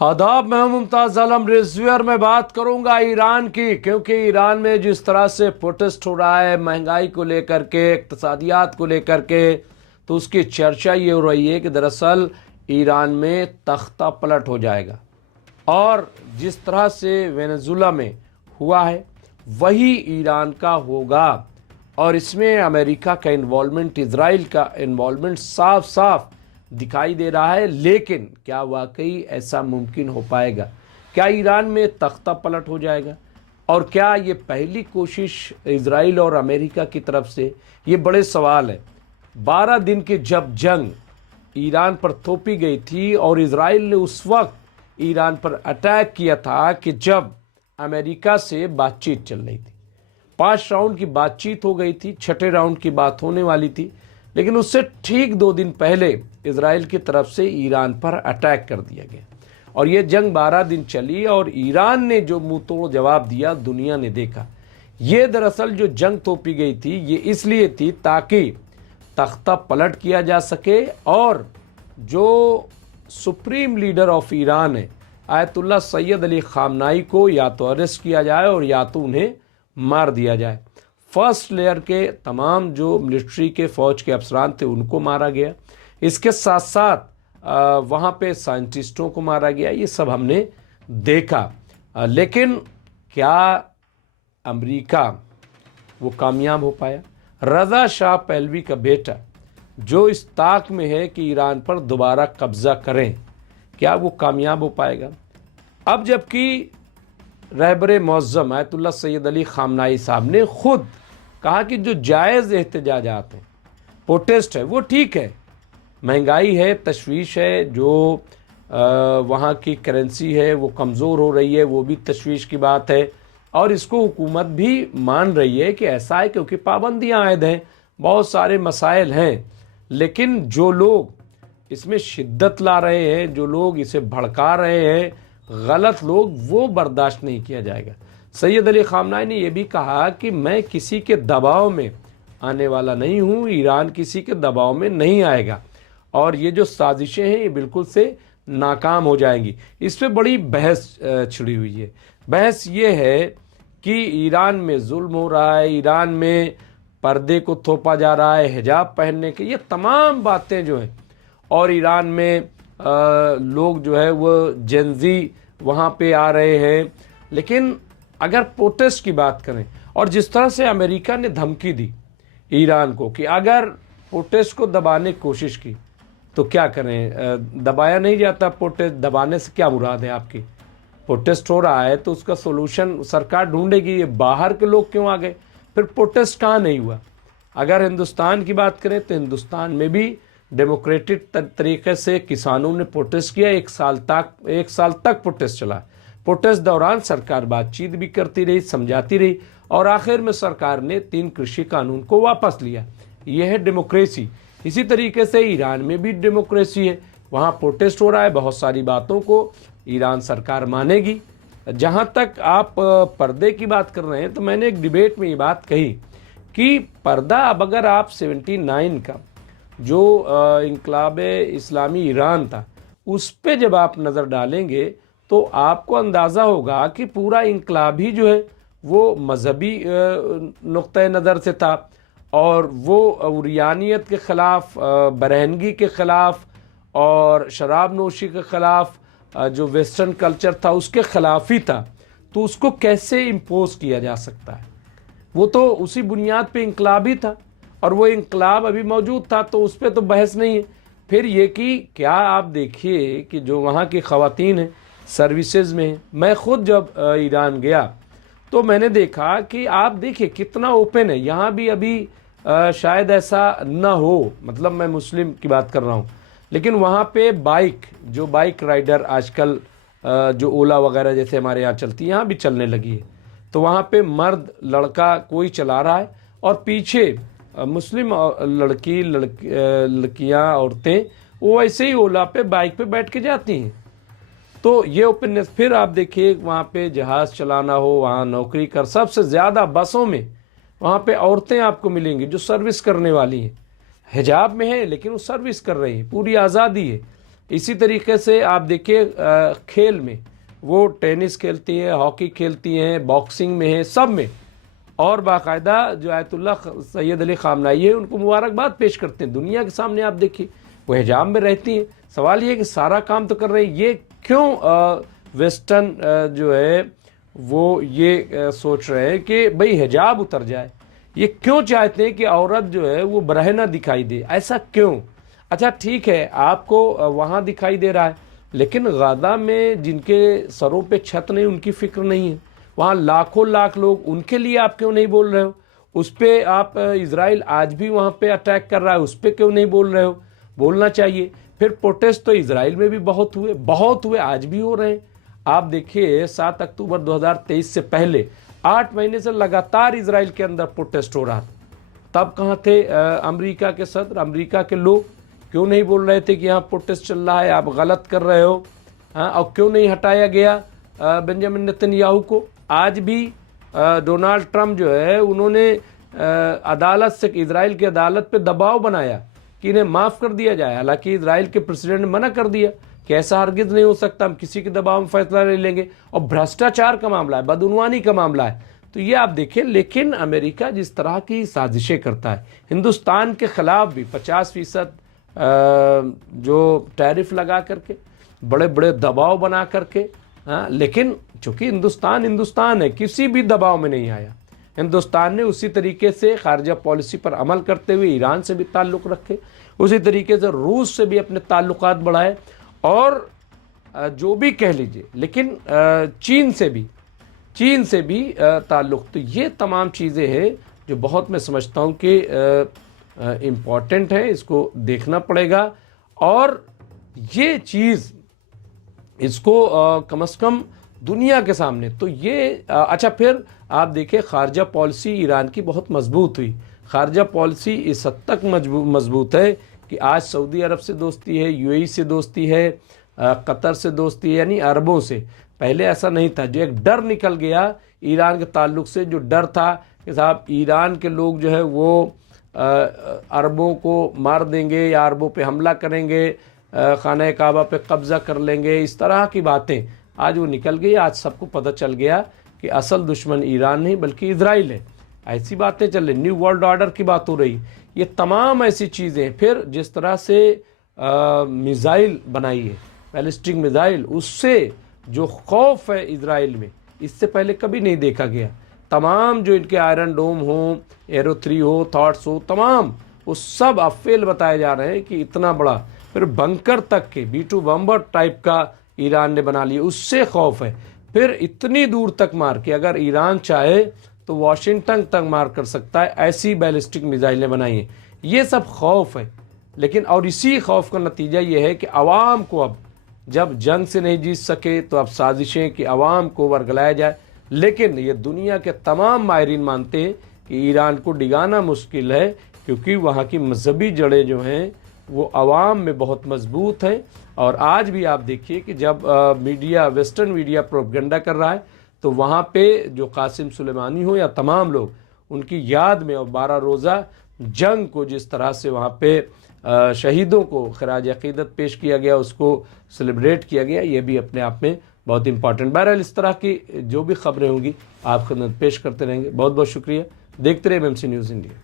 आदाब, मैं मुमताज़ आलम रिजवियर में बात करूंगा ईरान की, क्योंकि ईरान में जिस तरह से प्रोटेस्ट हो रहा है महंगाई को लेकर के, इक़्तिसादियात को लेकर के, तो उसकी चर्चा ये हो रही है कि दरअसल ईरान में तख्ता पलट हो जाएगा। और जिस तरह से वेनेजुला में हुआ है वही ईरान का होगा। और इसमें अमेरिका का इन्वॉल्वमेंट, इजराइल का इन्वॉल्वमेंट साफ साफ दिखाई दे रहा है। लेकिन क्या वाकई ऐसा मुमकिन हो पाएगा? क्या ईरान में तख्ता पलट हो जाएगा? और क्या ये पहली कोशिश इजराइल और अमेरिका की तरफ से? ये बड़े सवाल है। 12 दिन की जब जंग ईरान पर थोपी गई थी और इजराइल ने उस वक्त ईरान पर अटैक किया था कि जब अमेरिका से बातचीत चल रही थी। 5 राउंड की बातचीत हो गई थी, 6ठे राउंड की बात होने वाली थी, लेकिन उससे ठीक 2 दिन पहले इजराइल की तरफ से ईरान पर अटैक कर दिया गया और ये जंग 12 दिन चली और ईरान ने जो मुंह तोड़ जवाब दिया दुनिया ने देखा। ये दरअसल जो जंग थोपी गई थी ये इसलिए थी ताकि तख्ता पलट किया जा सके और जो सुप्रीम लीडर ऑफ ईरान है आयतुल्ला सैयद अली खामनाई को या तो अरेस्ट किया जाए और या तो उन्हें मार दिया जाए। फर्स्ट लेयर के तमाम जो मिलिट्री के फौज के अफसरान थे उनको मारा गया। इसके साथ साथ वहाँ पे साइंटिस्टों को मारा गया। ये सब हमने देखा। लेकिन क्या अमेरिका वो कामयाब हो पाया? रज़ा शाह पहलवी का बेटा जो इस ताक में है कि ईरान पर दोबारा कब्जा करें, क्या वो कामयाब हो पाएगा? अब जबकि रहबर मुअज़्ज़म आयतुल्ला सैयद अली खामनाई साहब ने खुद कहा कि जो जायज़ एहतजाजात हैं, प्रोटेस्ट है, वो ठीक है। महंगाई है, तशवीश है, जो वहाँ की करेंसी है वो कमज़ोर हो रही है, वो भी तशवीश की बात है। और इसको हुकूमत भी मान रही है कि ऐसा है क्योंकि पाबंदियाँ आयद हैं, बहुत सारे मसाइल हैं। लेकिन जो लोग इसमें शिद्दत ला रहे हैं, जो लोग इसे भड़का रहे हैं, गलत लोग, वो बर्दाश्त नहीं किया जाएगा। सैयद अली खामनाई ने यह भी कहा कि मैं किसी के दबाव में आने वाला नहीं हूँ, ईरान किसी के दबाव में नहीं आएगा और ये जो साजिशें हैं ये बिल्कुल से नाकाम हो जाएंगी। इस पर बड़ी बहस छिड़ी हुई है। बहस ये है कि ईरान में जुल्म हो रहा है, ईरान में पर्दे को थोपा जा रहा है, हिजाब पहनने के, ये तमाम बातें जो हैं, और ईरान में लोग जो है वो जेनजी वहाँ पे आ रहे हैं। लेकिन अगर प्रोटेस्ट की बात करें और जिस तरह से अमेरिका ने धमकी दी ईरान को कि अगर प्रोटेस्ट को दबाने की कोशिश की तो क्या करें, दबाया नहीं जाता प्रोटेस्ट, दबाने से क्या मुराद है आपकी? प्रोटेस्ट हो रहा है तो उसका सोल्यूशन सरकार ढूंढेगी। ये बाहर के लोग क्यों आ गए? फिर प्रोटेस्ट कहाँ नहीं हुआ? अगर हिंदुस्तान की बात करें तो हिंदुस्तान में भी डेमोक्रेटिक तरीके से किसानों ने प्रोटेस्ट किया। 1 साल तक प्रोटेस्ट चला। प्रोटेस्ट दौरान सरकार बातचीत भी करती रही, समझाती रही और आखिर में सरकार ने 3 कृषि कानून को वापस लिया। यह है डेमोक्रेसी। इसी तरीके से ईरान में भी डेमोक्रेसी है। वहाँ प्रोटेस्ट हो रहा है, बहुत सारी बातों को ईरान सरकार मानेगी। जहाँ तक आप पर्दे की बात कर रहे हैं तो मैंने एक डिबेट में ये बात कही कि पर्दा अब अगर आप 79 का जो इनकलाब इस्लामी ईरान था उस पे जब आप नज़र डालेंगे तो आपको अंदाज़ा होगा कि पूरा इनकलाब ही जो है वो मजहबी नुक्ते नज़र से था और वो उरियानियत के ख़िलाफ़, बरहनगी के ख़िलाफ़ और शराब नोशी के ख़िलाफ़, जो वेस्टर्न कल्चर था उसके ख़िलाफ़ ही था। तो उसको कैसे इम्पोज किया जा सकता है? वो तो उसी बुनियाद पे इनकलाब ही था और वो इनकलाब अभी मौजूद था, तो उस पर तो बहस नहीं है। फिर ये कि क्या आप देखिए कि जो वहाँ की ख़वातीन हैं सर्विसेज में, मैं ख़ुद जब ईरान गया तो मैंने देखा कि आप देखिए कितना ओपन है। यहाँ भी अभी शायद ऐसा न हो, मतलब मैं मुस्लिम की बात कर रहा हूँ, लेकिन वहाँ पे बाइक राइडर आजकल जो ओला वगैरह जैसे हमारे यहाँ चलती है, यहाँ भी चलने लगी है। तो वहाँ पे मर्द लड़का कोई चला रहा है और पीछे मुस्लिम लड़कियाँ, औरतें, वो ऐसे ही ओला पे बाइक पे बैठ के जाती हैं। तो ये ओपननेस। फिर आप देखिए वहाँ पे जहाज़ चलाना हो, वहाँ नौकरी कर, सबसे ज़्यादा बसों में वहाँ पे औरतें आपको मिलेंगी जो सर्विस करने वाली हैं। हिजाब में है लेकिन वो सर्विस कर रही हैं, पूरी आज़ादी है। इसी तरीके से आप देखिए खेल में वो टेनिस खेलती हैं, हॉकी खेलती हैं, बॉक्सिंग में है, सब में। और बाकायदा जो आयतुल्ला सैयद अली खामनाई है उनको मुबारकबाद पेश करते हैं दुनिया के सामने। आप देखिए वो हिजाब में रहती हैं। सवाल ये है कि सारा काम तो कर रहे हैं, ये क्यों वेस्टर्न जो है वो ये सोच रहे हैं कि भाई हिजाब उतर जाए? ये क्यों चाहते हैं कि औरत जो है वो बरहना दिखाई दे? ऐसा क्यों? अच्छा ठीक है, आपको वहाँ दिखाई दे रहा है, लेकिन गाजा में जिनके सरों पे छत नहीं उनकी फिक्र नहीं है। वहाँ लाखों लाख लोग, उनके लिए आप क्यों नहीं बोल रहे हो? उस पर आप इजराइल आज भी वहाँ पे अटैक कर रहा है, उस पर क्यों नहीं बोल रहे हो? बोलना चाहिए। फिर प्रोटेस्ट तो इजराइल में भी बहुत हुए, आज भी हो रहे हैं। आप देखिए 7 अक्टूबर 2023 से पहले 8 महीने से लगातार इजराइल के अंदर प्रोटेस्ट हो रहा था। तब कहाँ थे अमेरिका के सदर, अमेरिका के लोग? क्यों नहीं बोल रहे थे कि यहाँ प्रोटेस्ट चल रहा है, आप गलत कर रहे हो? हाँ, और क्यों नहीं हटाया गया बेंजामिन नेतन्याहू को? आज भी डोनाल्ड ट्रंप जो है उन्होंने अदालत से, इजराइल की अदालत पे दबाव बनाया कि इन्हें माफ़ कर दिया जाए। हालांकि इजराइल के प्रेसिडेंट ने मना कर दिया कि ऐसा हरगिज़ नहीं हो सकता, हम किसी के दबाव में फैसला नहीं लेंगे। और भ्रष्टाचार का मामला है, बदउनवानी का मामला है। तो ये आप देखें, लेकिन अमेरिका जिस तरह की साजिशें करता है हिंदुस्तान के खिलाफ भी 50% जो टैरिफ लगा करके, बड़े बड़े दबाव बना करके, हाँ, लेकिन चूंकि हिंदुस्तान है, किसी भी दबाव में नहीं आया। हिंदुस्तान ने उसी तरीके से खारजा पॉलिसी पर अमल करते हुए ईरान से भी ताल्लुक़ रखे, उसी तरीके से रूस से भी अपने ताल्लुकात बढ़ाए, और जो भी कह लीजिए, लेकिन चीन से भी ताल्लुक़। तो ये तमाम चीज़ें हैं जो बहुत मैं समझता हूँ कि इम्पॉर्टेंट है, इसको देखना पड़ेगा। और ये चीज़ इसको कम से कम दुनिया के सामने तो ये अच्छा, फिर आप देखिए खारजा पॉलिसी ईरान की बहुत मजबूत हुई। खारजा पॉलिसी इस हद तक मजबूत है कि आज सऊदी अरब से दोस्ती है, यूएई से दोस्ती है, कतर से दोस्ती है, यानी अरबों से। पहले ऐसा नहीं था। जो एक डर निकल गया ईरान के ताल्लुक से, जो डर था कि साहब ईरान के लोग जो है वो अरबों को मार देंगे या अरबों पे हमला करेंगे, खाना काबा पे कब्जा कर लेंगे, इस तरह की बातें आज वो निकल गई। आज सबको पता चल गया कि असल दुश्मन ईरान नहीं बल्कि इजराइल है। ऐसी बातें चल रही, न्यू वर्ल्ड ऑर्डर की बात हो रही, ये तमाम ऐसी चीज़ें। फिर जिस तरह से मिसाइल बनाई है, बैलिस्टिक मिसाइल, उससे जो खौफ है इजराइल में, इससे पहले कभी नहीं देखा गया। तमाम जो इनके आयरन डोम हो, एरो 3 हो, थॉट्स हो, तमाम वो सब अब फेल बताए जा रहे हैं कि इतना बड़ा। फिर बंकर तक के B2 बम्बर टाइप का ईरान ने बना लिया, उससे खौफ है। फिर इतनी दूर तक मार के अगर ईरान चाहे तो वाशिंगटन तक मार कर सकता है, ऐसी बैलिस्टिक मिसाइलें बनाई हैं। ये सब खौफ है। लेकिन और इसी खौफ का नतीजा ये है कि अवाम को, अब जब जंग से नहीं जीत सके तो अब साजिशें कि अवाम को वर्गलाया जाए। लेकिन ये दुनिया के तमाम माहिरीन मानते हैं कि ईरान को डिगाना मुश्किल है, क्योंकि वहाँ की मजहबी जड़ें जो हैं वो अवाम में बहुत मजबूत हैं। और आज भी आप देखिए कि जब मीडिया, वेस्टर्न मीडिया प्रोपेगेंडा कर रहा है, तो वहाँ पे जो कासिम सुलेमानी हो या तमाम लोग, उनकी याद में और 12 रोज़ा जंग को जिस तरह से वहाँ पे शहीदों को खराज अकीदत पेश किया गया, उसको सेलिब्रेट किया गया, ये भी अपने आप में बहुत इंपॉर्टेंट। बहरहाल इस तरह की जो भी खबरें होंगी आप खिदमत पेश करते रहेंगे। बहुत बहुत शुक्रिया। देखते रहे MMC न्यूज़ इंडिया।